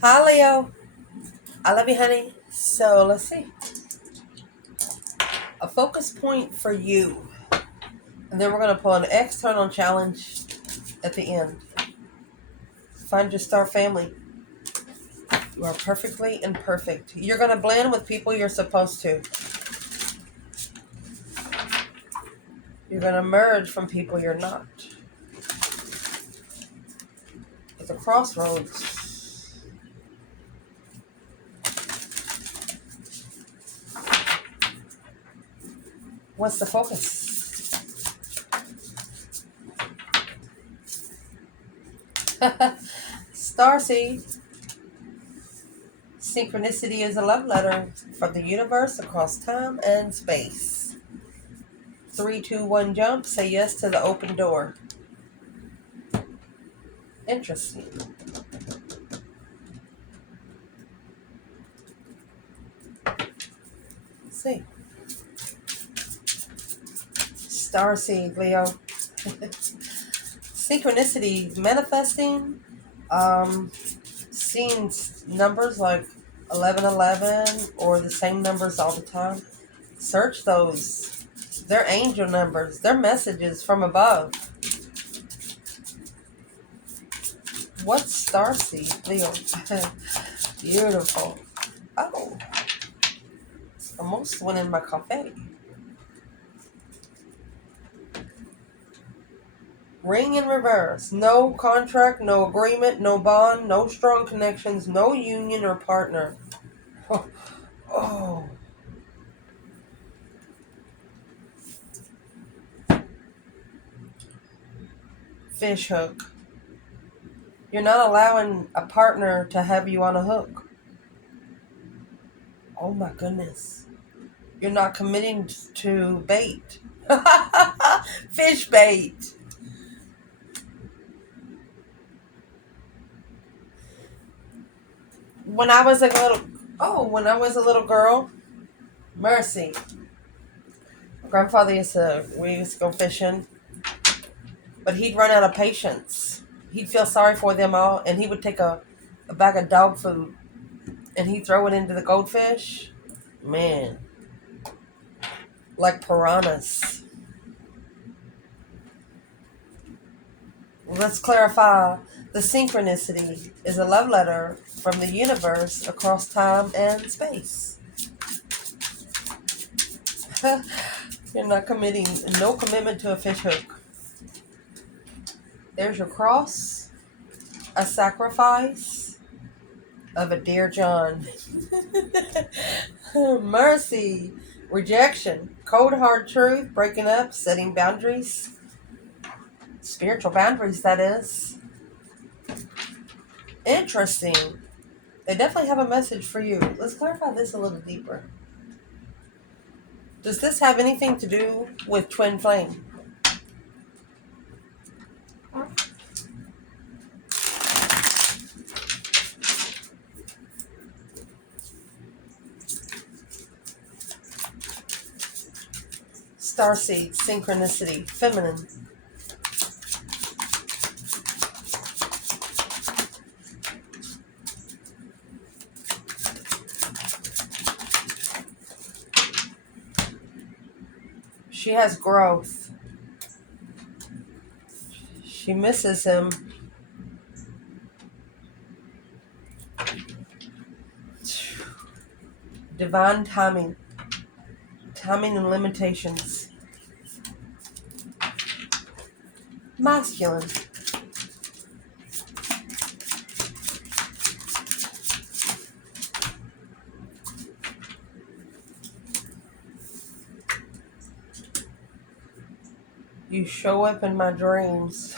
Hi, Leo. I love you, honey. So let's see. A focus point for you. And then we're going to pull an external challenge at the end. Find your star family. You are perfectly imperfect. You're going to blend with people you're supposed to. You're going to merge from people you're not. At the crossroads. What's the focus? Starseed. Synchronicity is a love letter from the universe across time and space. 3, 2, 1, jump. Say yes to the open door. Interesting. Let's see. Starseed, Leo. Synchronicity, manifesting, um, seeing numbers like 1111 or the same numbers all the time. Search those. They're angel numbers. They're messages from above. What's Starseed, Leo? Beautiful. Oh, almost went in my cafe. Ring in reverse. No contract, no agreement, no bond, no strong connections, no union or partner. Oh. Fish hook. You're not allowing a partner to have you on a hook. Oh my goodness. You're not committing to bait. Fish bait. When I was a little girl, mercy. My grandfather we used to go fishing, but he'd run out of patience. He'd feel sorry for them all, and he would take a bag of dog food and he'd throw it into the goldfish. Man, like piranhas. Let's clarify. The synchronicity is a love letter from the universe across time and space. You're not committing, no commitment to a fish hook. There's your cross, a sacrifice of a dear John. Mercy, rejection, cold hard truth, breaking up, setting boundaries, spiritual boundaries, that is. Interesting. They definitely have a message for you. Let's clarify this a little deeper. Does this have anything to do with twin flame? Starseed, synchronicity, feminine. She has growth. She misses him. Divine timing. Timing and limitations. Masculine. You show up in my dreams.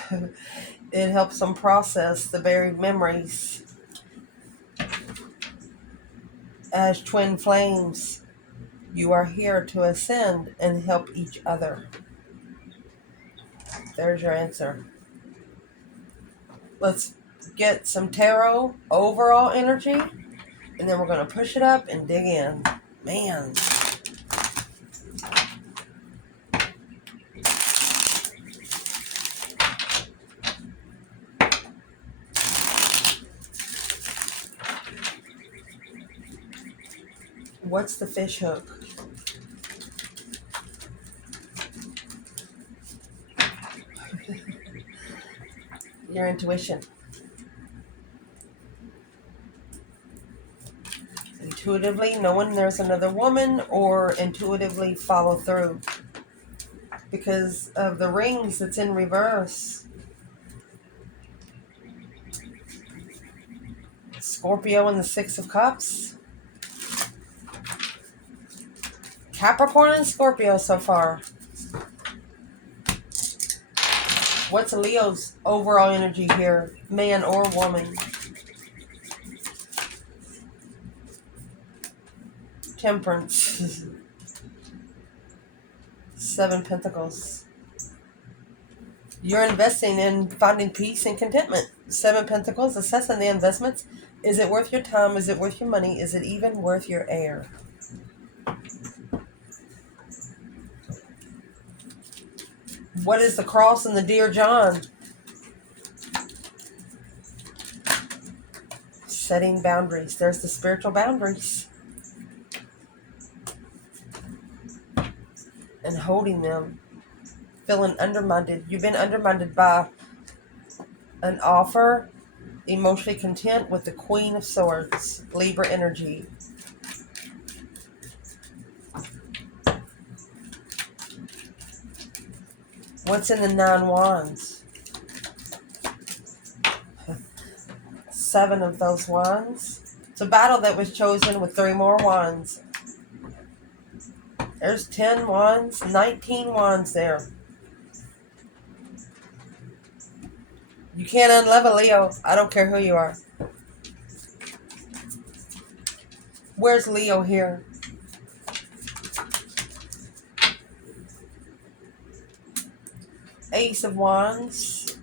It helps them process the buried memories. As twin flames, you are here to ascend and help each other. There's your answer. Let's get some tarot overall energy, and then we're going to push it up and dig in. Man. What's the fish hook? Your intuition. Intuitively knowing there's another woman, or intuitively follow through because of the rings that's in reverse. Scorpio and the Six of Cups. Capricorn and Scorpio so far. What's Leo's overall energy here? Man or woman? Temperance. Seven Pentacles. You're investing in finding peace and contentment. Seven Pentacles, assessing the investments. Is it worth your time? Is it worth your money? Is it even worth your air? What is the Cross and the Dear John? Setting boundaries. There's the spiritual boundaries. And holding them. Feeling undermined. You've been undermined by an offer. Emotionally content with the Queen of Swords. Libra energy. What's in the Nine Wands? Seven of those wands. It's a battle that was chosen with 3 more wands. There's 10 wands, 19 wands there. You can't unlevel Leo. I don't care who you are. Where's Leo here? Ace of Wands.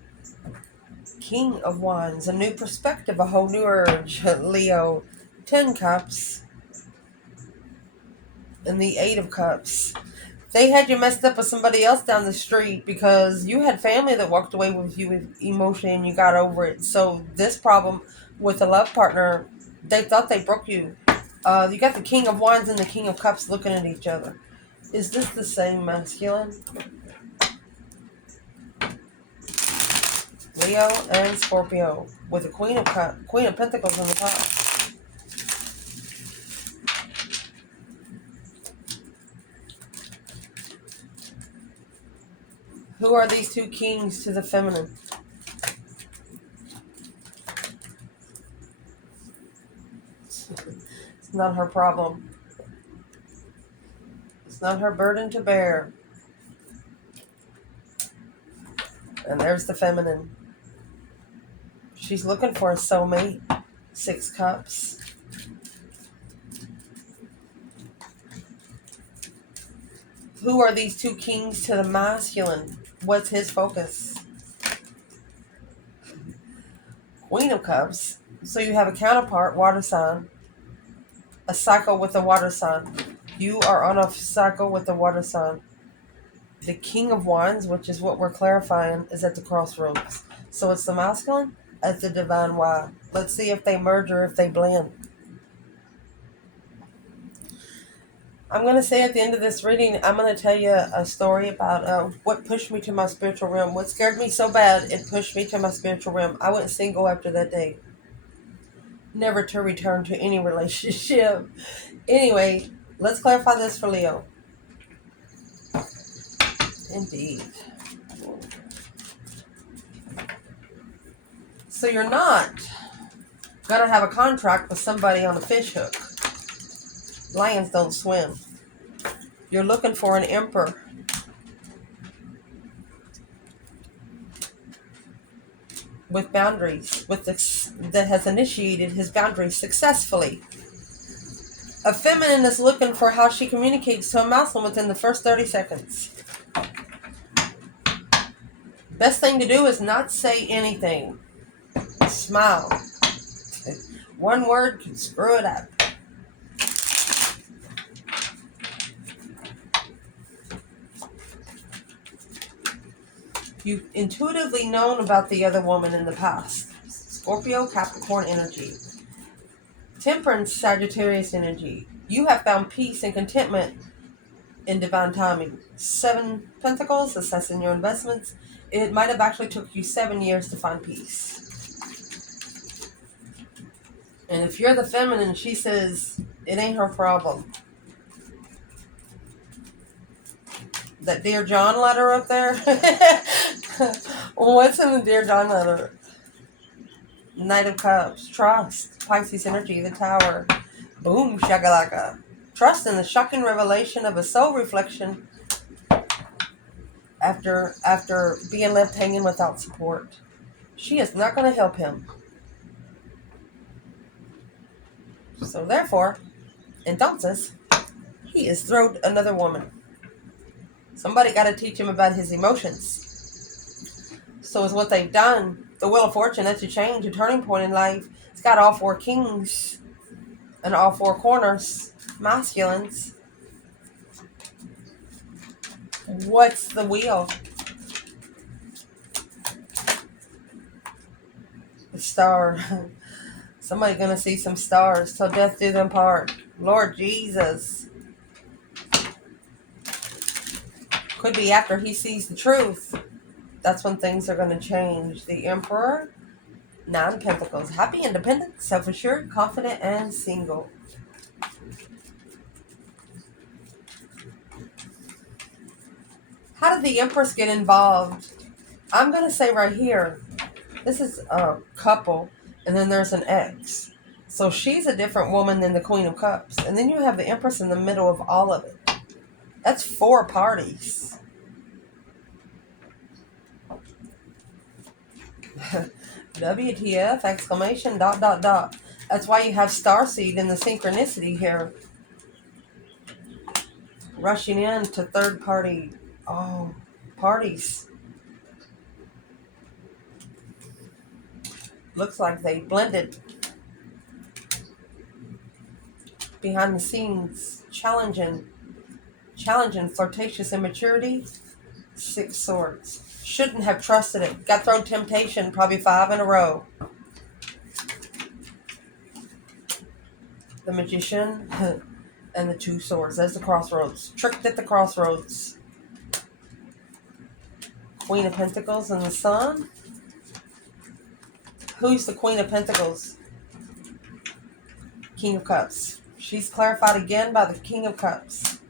King of Wands. A new perspective, a whole new urge. Leo. 10 Cups. And the 8 of Cups. They had you messed up with somebody else down the street because you had family that walked away with you emotionally and you got over it. So this problem with a love partner, they thought they broke you. You got the King of Wands and the King of Cups looking at each other. Is this the same masculine? Leo and Scorpio with the Queen of Pentacles on the top. Who are these two kings to the feminine? It's not her problem. It's not her burden to bear. And there's the feminine. She's looking for a soulmate. 6 Cups. Who are these two kings to the masculine? What's his focus? Queen of Cups. So you have a counterpart, water sign. A cycle with a water sign. You are on a cycle with the water sign. The King of Wands, which is what we're clarifying, is at the crossroads. So it's the masculine at the divine Y. Let's see if they merge or if they blend. I'm going to say at the end of this reading, I'm going to tell you a story about what pushed me to my spiritual realm. What scared me so bad, it pushed me to my spiritual realm. I went single after that day. Never to return to any relationship. Anyway, let's clarify this for Leo. Indeed. So you're not going to have a contract with somebody on a fish hook. Lions don't swim. You're looking for an emperor. With boundaries, that has initiated his boundaries successfully. A feminine is looking for how she communicates to a masculine within the first 30 seconds. Best thing to do is not say anything. Smile. One word can screw it up. You've intuitively known about the other woman in the past. Scorpio, Capricorn energy. Temperance, Sagittarius energy. You have found peace and contentment in divine timing. 7 Pentacles, assessing your investments. It might have actually took you 7 years to find peace. And if you're the feminine, she says it ain't her problem. That Dear John letter up there? What's in the Dear John letter? Knight of Cups. Trust. Pisces energy, the Tower. Boom, shakalaka. Trust in the shocking revelation of a soul reflection after being left hanging without support. She is not going to help him. So therefore, entonces, he is throwed another woman. Somebody got to teach him about his emotions. So is what they've done. The Wheel of Fortune, that's a change, a turning point in life. It's got all 4 kings and all 4 corners, masculines. What's the wheel? The star. Somebody gonna see some stars till death do them part. Lord Jesus. Could be after he sees the truth. That's when things are gonna change. The Emperor, 9 Pentacles. Happy, independent, self-assured, confident, and single. How did the Empress get involved? I'm gonna say right here, this is a couple, and then there's an ex. So she's a different woman than the Queen of Cups. And then you have the Empress in the middle of all of it. That's 4 parties. WTF, exclamation, ... That's why you have starseed in the synchronicity here. Rushing in to third party. Oh, parties. Looks like they blended. Behind the scenes, challenging, flirtatious immaturity. 6 Swords. Shouldn't have trusted it. Got thrown temptation, probably 5 in a row. The Magician and the 2 Swords. There's the crossroads. Tricked at the crossroads. Queen of Pentacles and the Sun. Who's the Queen of Pentacles? King of Cups. She's clarified again by the King of Cups.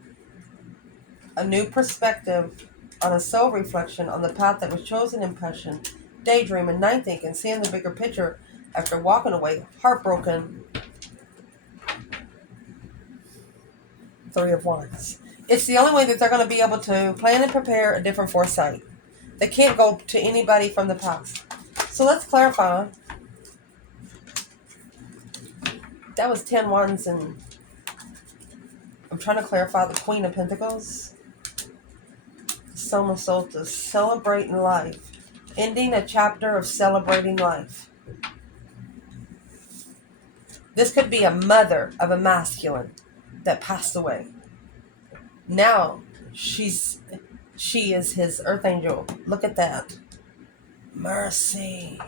A new perspective on a soul reflection on the path that was chosen in passion, daydreaming, night thinking, seeing the bigger picture after walking away, heartbroken. 3 of Wands. It's the only way that they're going to be able to plan and prepare a different foresight. They can't go to anybody from the past. So let's clarify. That was 10 Wands, and I'm trying to clarify the Queen of Pentacles. Soma Solstice, celebrating life. Ending a chapter of celebrating life. This could be a mother of a masculine that passed away. Now she is his earth angel. Look at that. Mercy.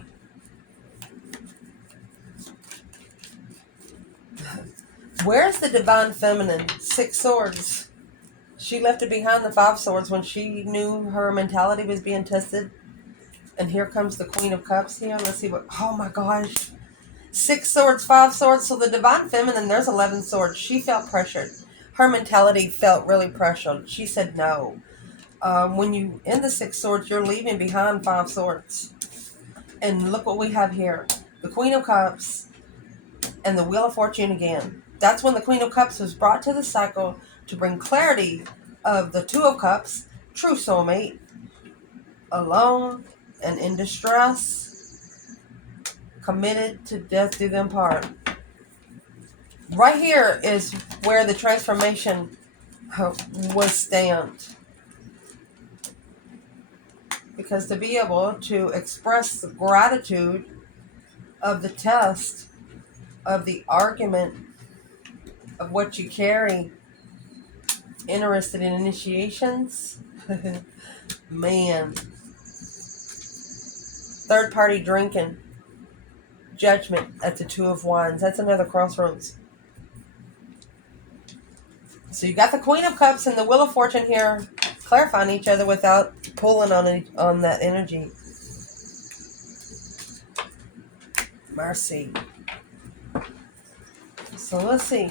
Where's the divine feminine? 6 Swords. She left it behind, the 5 Swords, when she knew her mentality was being tested. And here comes the Queen of Cups here. Let's see what... Oh my gosh. 6 Swords, 5 Swords. So the divine feminine, there's 11 Swords. She felt pressured. Her mentality felt really pressured. She said no. When you in the 6 Swords, you're leaving behind 5 Swords. And look what we have here. The Queen of Cups and the Wheel of Fortune again. That's when the Queen of Cups was brought to the cycle to bring clarity of the 2 of Cups, true soulmate, alone and in distress, committed to death do them part. Right here is where the transformation was stamped. Because to be able to express the gratitude of the test, of the argument, of what you carry, interested in initiations, man. Third party drinking, Judgment at the Two of Wands. That's another crossroads. So you got the Queen of Cups and the Wheel of Fortune here, clarifying each other without pulling on that energy. Mercy. So let's see.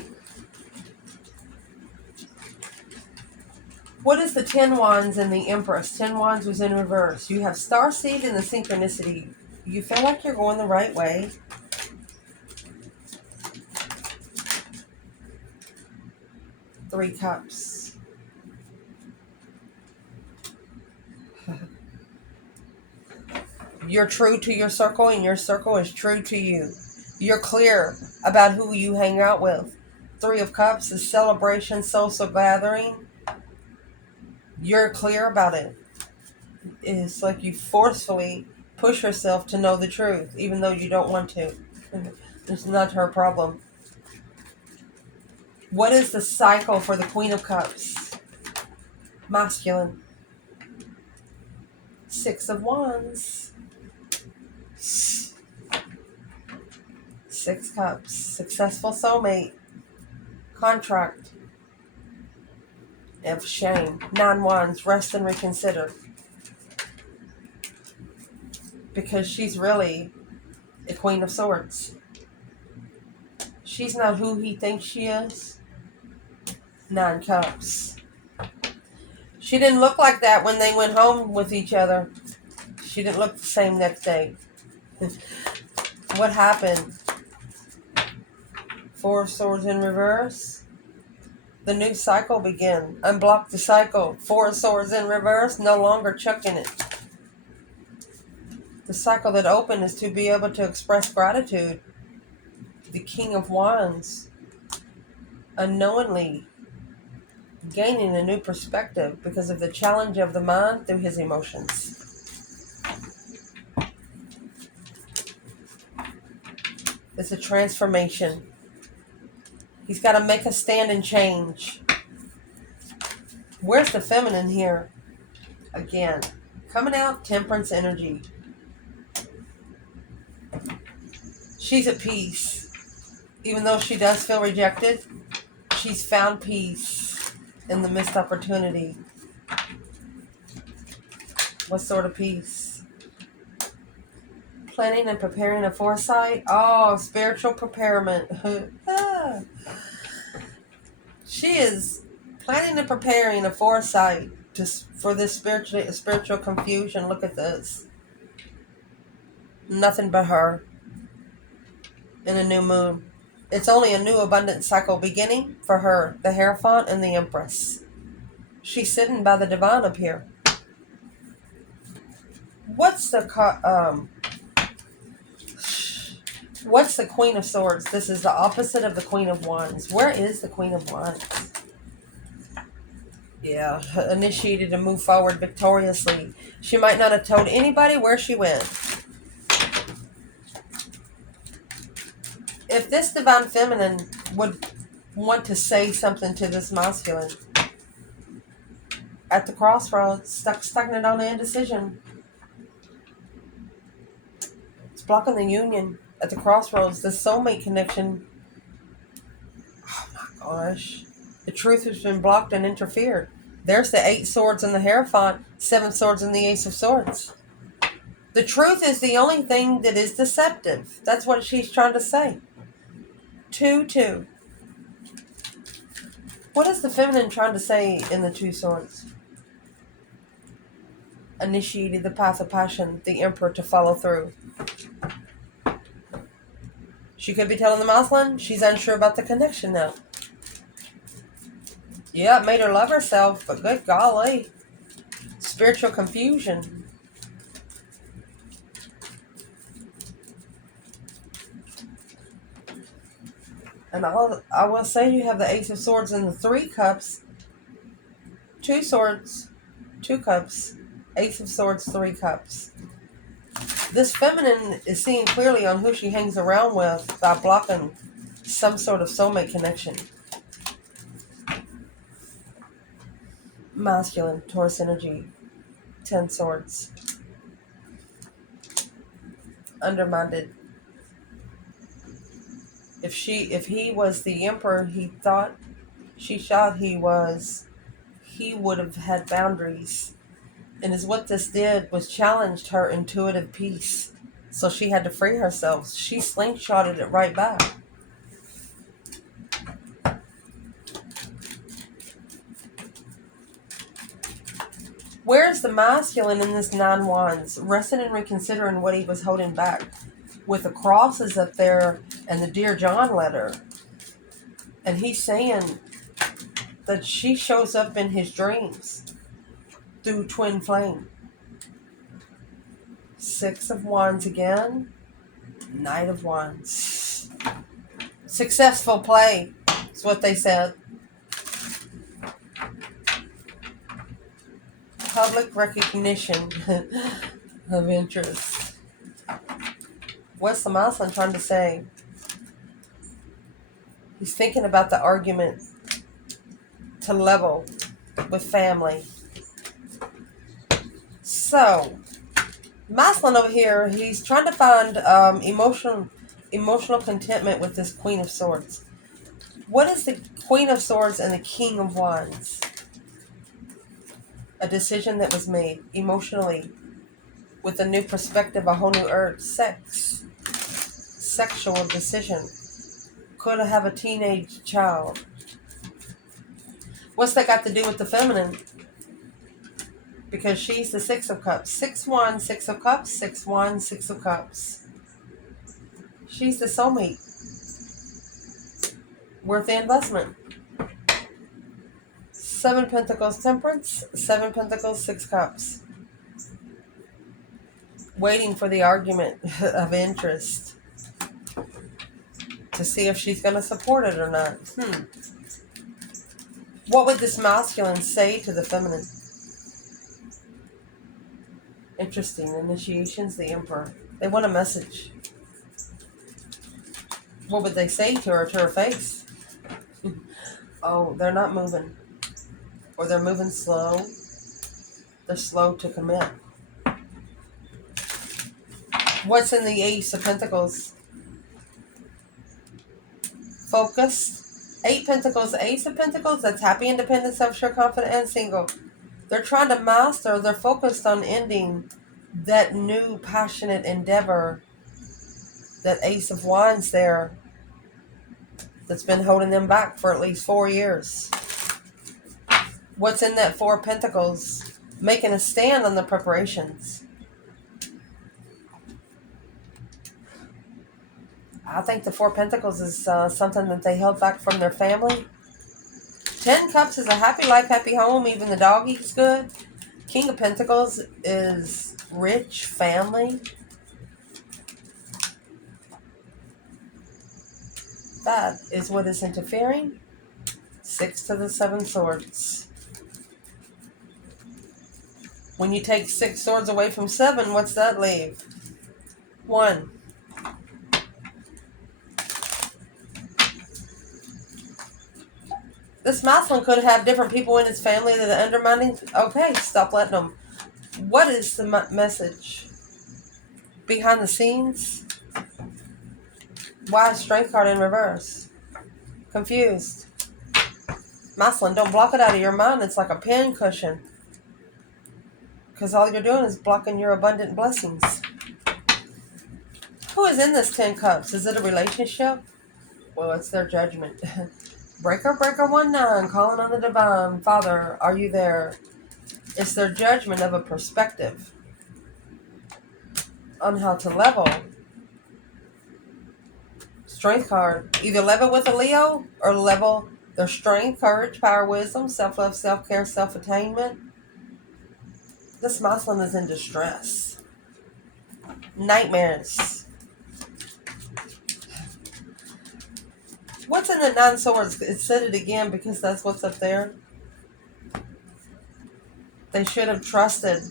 What is the 10 Wands and the Empress? 10 Wands was in reverse. You have Starseed and the Synchronicity. You feel like you're going the right way. Three Cups. You're true to your circle and your circle is true to you. You're clear about who you hang out with. Three of Cups is celebration, social gathering. You're clear about it. It's like you forcefully push yourself to know the truth, even though you don't want to. It's not her problem. What is the cycle for the Queen of Cups? Masculine. Six of Wands. 6 Cups. Successful soulmate. Contract. Of shame. 9 Wands. Rest and reconsider. Because she's really a Queen of Swords. She's not who he thinks she is. 9 Cups. She didn't look like that when they went home with each other. She didn't look the same next day. What happened? 4 of Swords in reverse. The new cycle began. Unblock the cycle. 4 of Swords in reverse. No longer chucking it. The cycle that opened is to be able to express gratitude. The King of Wands. Unknowingly gaining a new perspective because of the challenge of the mind through his emotions. It's a transformation. He's got to make a stand and change. Where's the feminine here? Again, coming out, Temperance energy. She's at peace. Even though she does feel rejected, she's found peace in the missed opportunity. What sort of peace? Planning and preparing a foresight. Oh, spiritual preparement. She is planning and preparing a foresight for this spiritual confusion. Look at this. Nothing but her. In a new moon. It's only a new abundant cycle beginning for her, the Hierophant and the Empress. She's sitting by the divine up here. What's the Queen of Swords? This is the opposite of the Queen of Wands. Where is the Queen of Wands? Yeah, initiated to move forward victoriously. She might not have told anybody where she went. If this divine feminine would want to say something to this masculine, at the crossroads, stagnant on the indecision. It's blocking the union. At the crossroads, the soulmate connection. Oh my gosh. The truth has been blocked and interfered. There's the 8 Swords and the Hierophant, 7 Swords and the Ace of Swords. The truth is the only thing that is deceptive. That's what she's trying to say. 2-2. What is the feminine trying to say in the 2 Swords? Initiated the path of passion, the Emperor, to follow through. She could be telling the masculine she's unsure about the connection now. Yeah, it made her love herself, but good golly. Spiritual confusion. And I will say you have the Ace of Swords and the 3 Cups. 2 Swords, 2 Cups. Ace of Swords, 3 Cups. This feminine is seeing clearly on who she hangs around with by blocking some sort of soulmate connection. Masculine, Taurus energy, 10 Swords. Undermined. If he was the emperor she thought he would have had boundaries. And is what this did was challenged her intuitive peace. So she had to free herself. She slingshotted it right back. Where's the masculine in this nine wands? Resting and reconsidering what he was holding back. With the crosses up there and the Dear John letter. And he's saying that she shows up in his dreams through twin flame. Six of Wands again. Knight of Wands. Successful play is what they said. Public recognition of interest. What's the masculine trying to say? He's thinking about the argument to level with family. So, masculine over here, he's trying to find emotional contentment with this Queen of Swords. What is the Queen of Swords and the King of Wands? A decision that was made emotionally with a new perspective, a whole new earth. Sexual decision. Could have a teenage child. What's that got to do with the feminine? Because she's the Six of Cups. 6-1, Six of Cups, 6-1, Six of Cups. She's the soulmate. Worth the investment. 7 Pentacles, Temperance, 7 Pentacles, 6 Cups. Waiting for the argument of interest to see if she's going to support it or not. What would this masculine say to the feminine? Interesting. Initiations, the Emperor. They want a message. What would they say to her face? Oh, they're not moving. Or they're moving slow. They're slow to commit. What's in the Ace of Pentacles? Focused. 8 Pentacles, Ace of Pentacles. That's happy, independent, self-sure, confident, and single. They're trying to master. They're focused on ending that new passionate endeavor. That Ace of Wands there. That's been holding them back for at least 4 years. What's in that 4 Pentacles? Making a stand on the preparations. I think the 4 Pentacles is something that they held back from their family. 10 Cups is a happy life, happy home. Even the dog eats good. King of Pentacles is rich, family. That is what is interfering. 6 to the 7 Swords. When you take 6 swords away from 7, what's that leave? 1. This masculine could have different people in his family that are undermining. Okay, stop letting them. What is the message? Behind the scenes? Why is Strength card in reverse? Confused. Masculine, don't block it out of your mind. It's like a pin cushion. Because all you're doing is blocking your abundant blessings. Who is in this 10 Cups? Is it a relationship? Well, it's their judgment. Breaker 19, calling on the divine. Father, are you there? It's their judgment of a perspective on how to level. Strength card. Either level with a Leo or level their strength, courage, power, wisdom, self-love, self-care, self-attainment. This masculine is in distress. Nightmares. What's in the 9 Swords? It said it again because that's what's up there. They should have trusted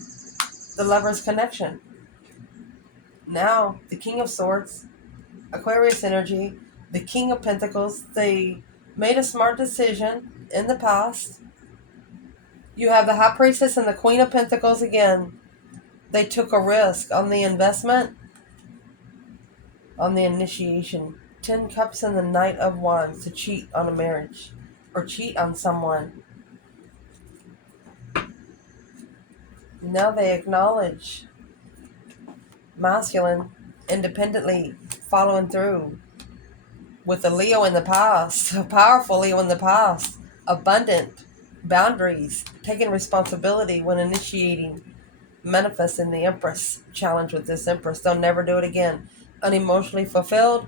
the lover's connection. Now, the King of Swords, Aquarius energy, the King of Pentacles, they made a smart decision in the past. You have the High Priestess and the Queen of Pentacles again. They took a risk on the investment, on the initiation. 10 Cups and the Knight of Wands to cheat on a marriage or cheat on someone. Now they acknowledge masculine independently following through with a Leo in the past, a powerful Leo in the past, abundant boundaries, taking responsibility when initiating, manifesting the Empress challenge with this Empress. They'll never do it again. Unemotionally fulfilled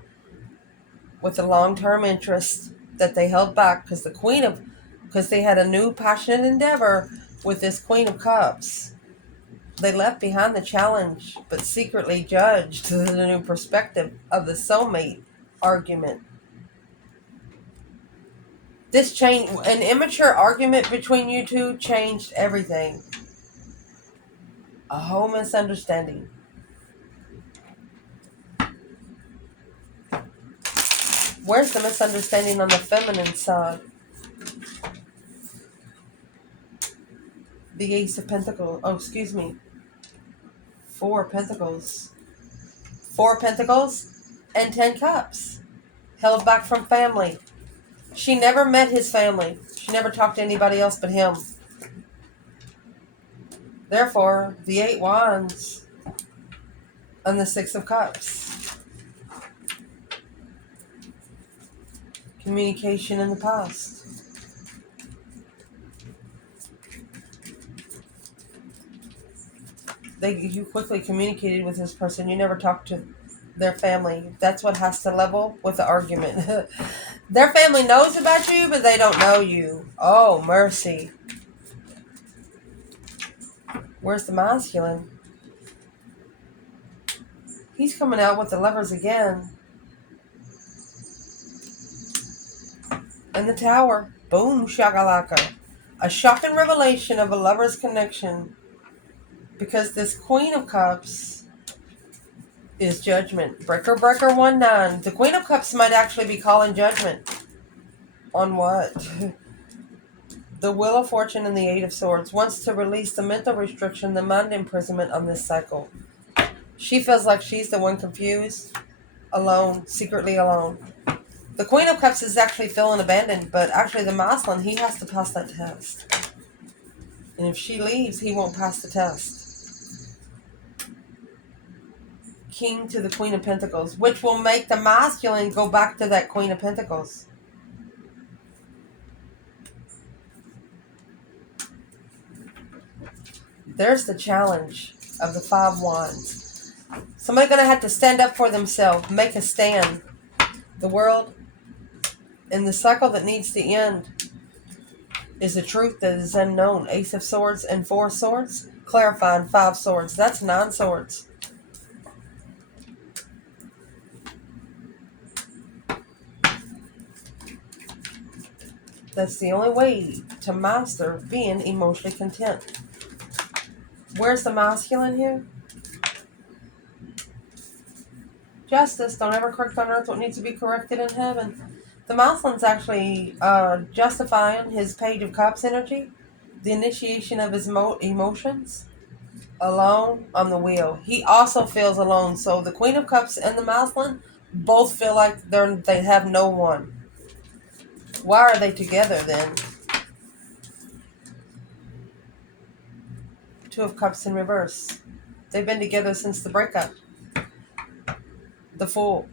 with a long-term interest that they held back because they had a new passionate endeavor with this Queen of Cups. They left behind the challenge, but secretly judged the new perspective of the soulmate argument. This change, an immature argument between you two changed everything. A whole misunderstanding. Where's the misunderstanding on the feminine side? The Ace of Pentacles. Oh, excuse me. 4 Pentacles. 4 Pentacles and 10 Cups. Held back from family. She never met his family. She never talked to anybody else but him. Therefore, the 8 Wands and the 6 of Cups. Communication in the past. You quickly communicated with this person. You never talked to their family. That's what has to level with the argument. Their family knows about you, but they don't know you. Oh, mercy. Where's the masculine? He's coming out with the Lovers again. And the Tower. Boom, shakalaka. A shocking revelation of a lover's connection. Because this Queen of Cups is judgment. Breaker, breaker, 1-9. The Queen of Cups might actually be calling judgment. On what? The Wheel of Fortune and the 8 of Swords wants to release the mental restriction, the mind imprisonment on this cycle. She feels like she's the one confused, alone, secretly alone. The Queen of Cups is actually feeling abandoned, but actually the masculine, he has to pass that test. And if she leaves, he won't pass the test. King to the Queen of Pentacles, which will make the masculine go back to that Queen of Pentacles. There's the challenge of the 5 Wands. Somebody's going to have to stand up for themselves, make a stand. The world and the cycle that needs to end is the truth that is unknown. Ace of Swords and 4 Swords. Clarifying 5 Swords. That's 9 Swords. That's the only way to master being emotionally content. Where's the masculine here? Justice. Don't ever correct on earth what needs to be corrected in heaven. The masculine's actually justifying his Page of Cups energy. The initiation of his emotions. Alone on the wheel. He also feels alone. So the Queen of Cups and the masculine both feel like they have no one. Why are they together then? 2 of Cups in reverse. They've been together since the breakup. The Fool.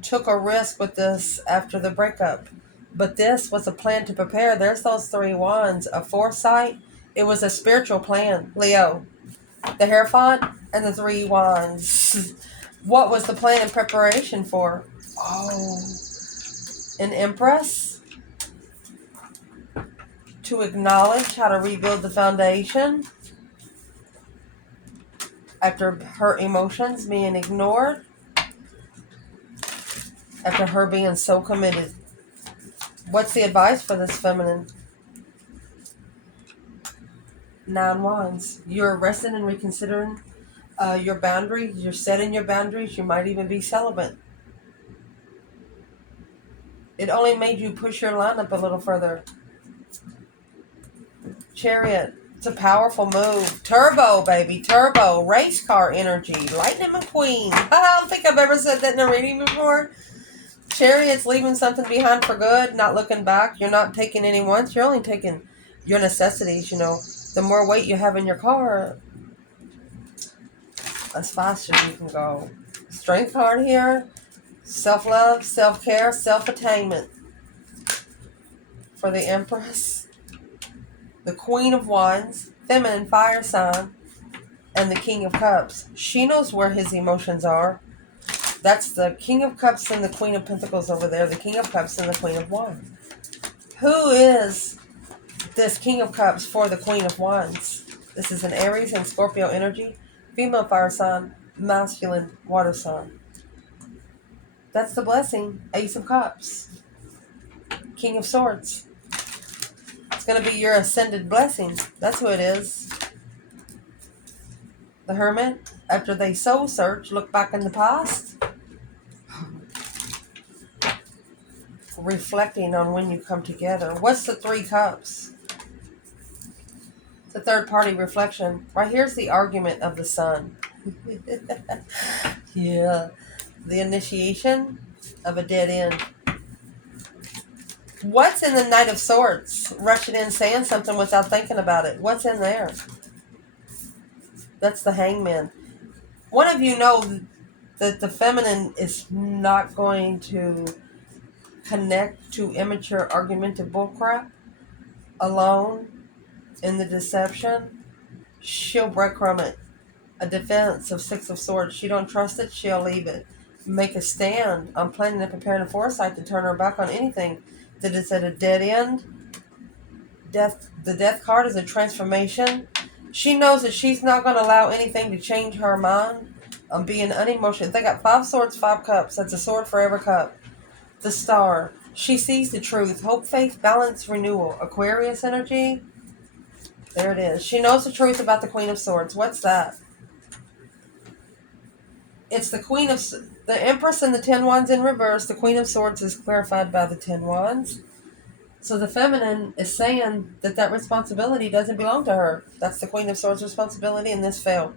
Took a risk with this after the breakup. But this was a plan to prepare. There's those 3 Wands. A foresight. It was a spiritual plan. Leo. The Hierophant and the 3 Wands. What was the plan in preparation for? Oh. An Empress. To acknowledge how to rebuild the foundation. After her emotions being ignored. After her being so committed. What's the advice for this feminine? 9 Wands. You're resting and reconsidering your boundaries. You're setting your boundaries. You might even be celibate. It only made you push your line up a little further. Chariot. It's a powerful move. Turbo, baby. Turbo. Race car energy. Lightning McQueen. I don't think I've ever said that in a reading before. Chariot's leaving something behind for good, not looking back. You're not taking any wants. You're only taking your necessities, The more weight you have in your car, as fast as you can go. Strength card here. Self-love, self-care, self-attainment. For the Empress. The Queen of Wands. Feminine fire sign. And the King of Cups. She knows where his emotions are. That's the King of Cups and the Queen of Pentacles over there. The King of Cups and the Queen of Wands. Who is this King of Cups for the Queen of Wands? This is an Aries and Scorpio energy. Female fire sign. Masculine water sign. That's the blessing. Ace of Cups. King of Swords. It's going to be your ascended blessing. That's who it is. The Hermit. After they soul search, look back in the past. Reflecting on when you come together. What's the Three Cups? It's a third party reflection. Right here's the argument of the Sun. Yeah. The initiation of a dead end. What's in the Knight of Swords? Rushing in saying something without thinking about it. What's in there? That's the Hangman. One of you know that the feminine is not going to connect to immature argumentative bullcrap alone in the deception. She'll breadcrumb it. A defense of Six of Swords. She don't trust it, she'll leave it. Make a stand on planning and preparing and foresight to turn her back on anything that is at a dead end. The Death card is a transformation. She knows that she's not going to allow anything to change her mind on being unemotional. They got 5 swords, 5 cups. That's a sword for every cup. The Star. She sees the truth. Hope, faith, balance, renewal. Aquarius energy. There it is. She knows the truth about the Queen of Swords. What's that? It's the Queen of... The Empress and the 10 Wands in reverse. The Queen of Swords is clarified by the 10 Wands. So the feminine is saying that responsibility doesn't belong to her. That's the Queen of Swords' responsibility, and this failed.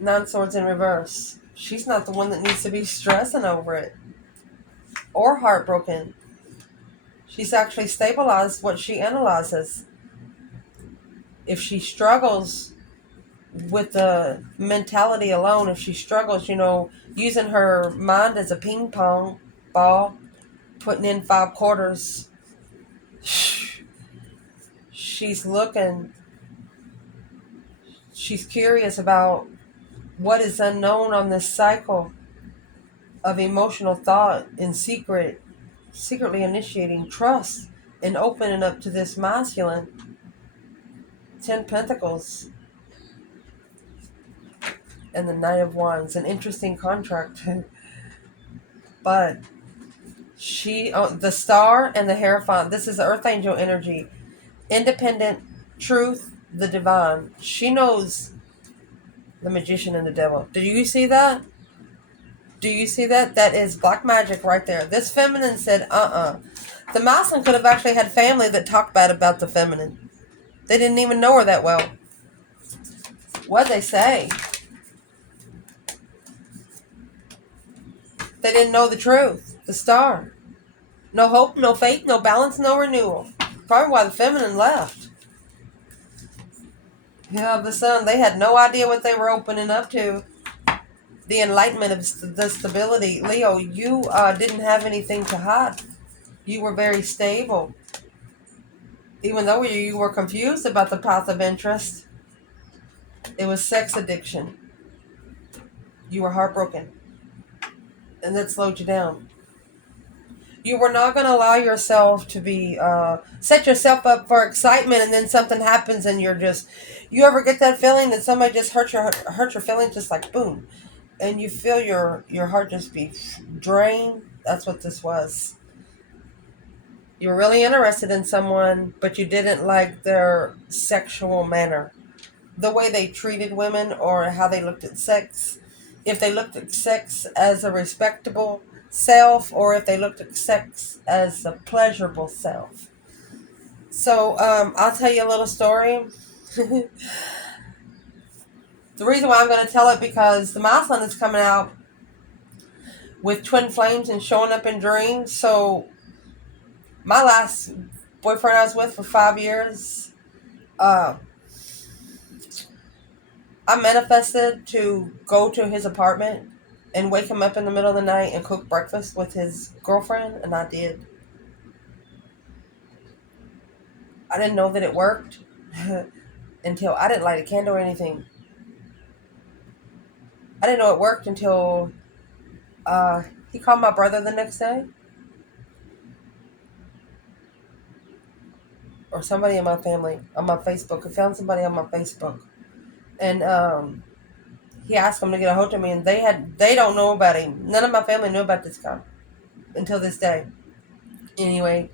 9 Swords in reverse. She's not the one that needs to be stressing over it. Or heartbroken. She's actually stabilized what she analyzes. If she struggles with the mentality alone, if she struggles, using her mind as a ping pong ball, putting in 5 quarters, she's looking, she's curious about what is unknown on this cycle of emotional thought in secretly initiating trust and opening up to this masculine. 10 Pentacles and the Knight of Wands. An interesting contract. But the Star and the Hierophant. This is Earth Angel energy. Independent, truth, the divine. She knows the Magician and the Devil. Do you see that? Do you see that? That is black magic right there. This feminine said, The masculine could have actually had family that talked bad about the feminine. They didn't even know her that well. What'd they say? They didn't know the truth. The Star. No hope, no faith, no balance, no renewal. Probably why the feminine left. Yeah, the Sun. They had no idea what they were opening up to. The enlightenment of the stability. Leo, you didn't have anything to hide. You were very stable. Even though you were confused about the path of interest. It was sex addiction. You were heartbroken. And that slowed you down. You were not going to allow yourself to be, set yourself up for excitement and then something happens and you ever get that feeling that somebody just hurt your feelings just like boom. And you feel your heart just be drained. That's what this was. You were really interested in someone, but you didn't like their sexual manner. The way they treated women or how they looked at sex. If they looked at sex as a respectable self or if they looked at sex as a pleasurable self. So, I'll tell you a little story. The reason why I'm going to tell it because the milestone is coming out with twin flames and showing up in dreams. So, my last boyfriend I was with for 5 years, uh, I manifested to go to his apartment and wake him up in the middle of the night and cook breakfast with his girlfriend, and I did. I didn't know that it worked until I didn't light a candle or anything. I didn't know it worked until uh, he called my brother the next day, or somebody in my family on my Facebook. I found somebody on my Facebook, and he asked him to get a hold of me, and they don't know about him. None of my family knew about this guy until this day. Anyway,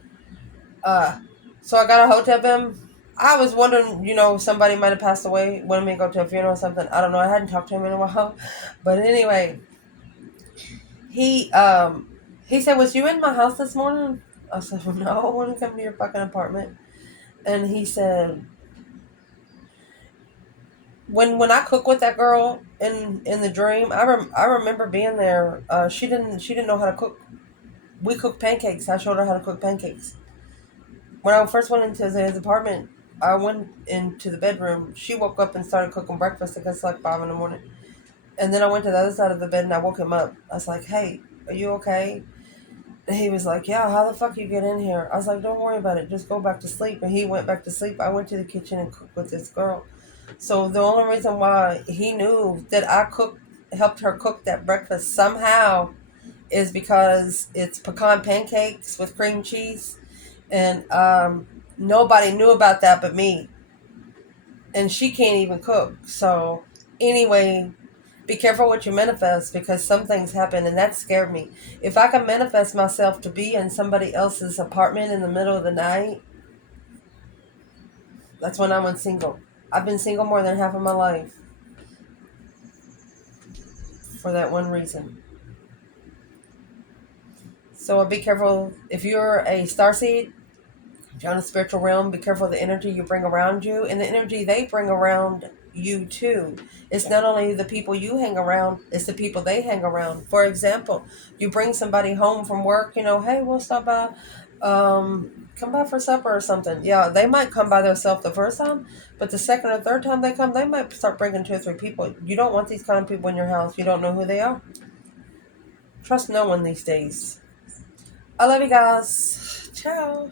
uh, so I got a hold of him. I was wondering, somebody might have passed away, wanted me to go to a funeral or something. I don't know. I hadn't talked to him in a while, but anyway, he he said, "Was you in my house this morning?" I said, "Well, no, I want to come to your fucking apartment." And he said, when I cook with that girl in the dream, I remember being there. She didn't know how to cook. We cooked pancakes. I showed her how to cook pancakes. When I first went into his apartment, I went into the bedroom. She woke up and started cooking breakfast. I guess like 5 in the morning. And then I went to the other side of the bed and I woke him up. I was like, "Hey, are you okay?" And he was like, "Yeah, how the fuck you get in here?" I was like, "Don't worry about it. Just go back to sleep." And he went back to sleep. I went to the kitchen and cooked with this girl. So the only reason why he knew that helped her cook that breakfast somehow is because it's pecan pancakes with cream cheese, and nobody knew about that but me, and she can't even cook. So anyway, be careful what you manifest because some things happen, and that scared me. If I can manifest myself to be in somebody else's apartment in the middle of the night, that's when I went single. I've been single more than half of my life for that one reason. So be careful if you're a starseed, if you're on the spiritual realm, be careful of the energy you bring around you and the energy they bring around you too. It's not only the people you hang around, it's the people they hang around. For example, you bring somebody home from work, "Hey, we'll stop by, come by for supper or something." Yeah, they might come by themselves the first time, but the second or third time they come, they might start bringing 2 or 3 people. You don't want these kind of people in your house. You don't know who they are. Trust no one these days. I love you guys. Ciao.